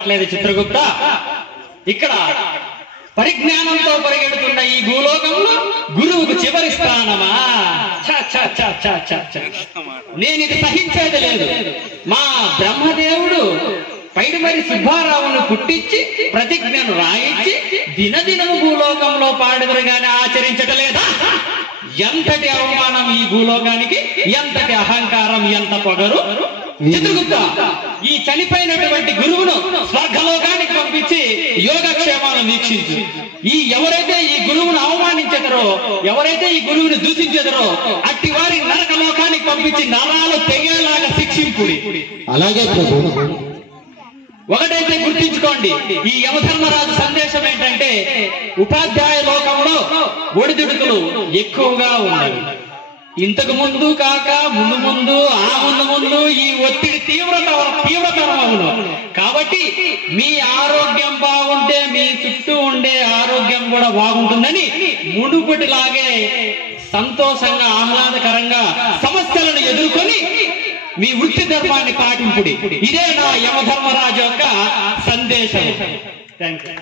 చిత్రగుప్త ఇక్కడ పరిజ్ఞానంతో పరిగెడుతున్న ఈ భూలోకంలో గురువుకు చివరి స్థానమా? నేను ఇది సహించేది లేదు. మా బ్రహ్మదేవుడు పైడిమరి సుబ్బారావును పుట్టించి ప్రతిజ్ఞను రాయించి దినదినము భూలోకంలో పాడుదరుగానే ఆచరించటలేదా? ఎంతటి అవమానం ఈ భూలోకానికి, ఎంతటి అహంకారం, ఎంత పొగరు! చిత్రగుప్త, ఈ చనిపోయినటువంటి గురువును స్వర్గలోకానికి పంపించి యోగక్షేమాలను వీక్షించు. ఎవరైతే ఈ గురువును అవమానించెదరో, ఎవరైతే ఈ గురువుని దూషించెదరో అట్టి వారి నరకలోకానికి పంపించి నరాలు తెగేలాగా శిక్షింపుడి. అలాగే ప్రభు. ఒకటైతే గుర్తించుకోండి, ఈ యమధర్మరాజు సందేశం ఏంటంటే ఉపాధ్యాయ లోకంలో ఒడిదుడుకులు ఎక్కువగా ఉన్నాయి. ఇంతకు ముందు కాక ముందు ముందు ఈ ఒత్తిడి తీవ్రతరం అవును. కాబట్టి మీ ఆరోగ్యం బాగుంటే మీ చుట్టూ ఉండే ఆరోగ్యం కూడా బాగుంటుందని మునుపటిలాగే సంతోషంగా ఆహ్లాదకరంగా సమస్యలను ఎదుర్కొని మీ వృత్తి ధర్మాన్ని పాటింపుడి. ఇదే నా యమధర్మరాజు యొక్క సందేశం. Thank you.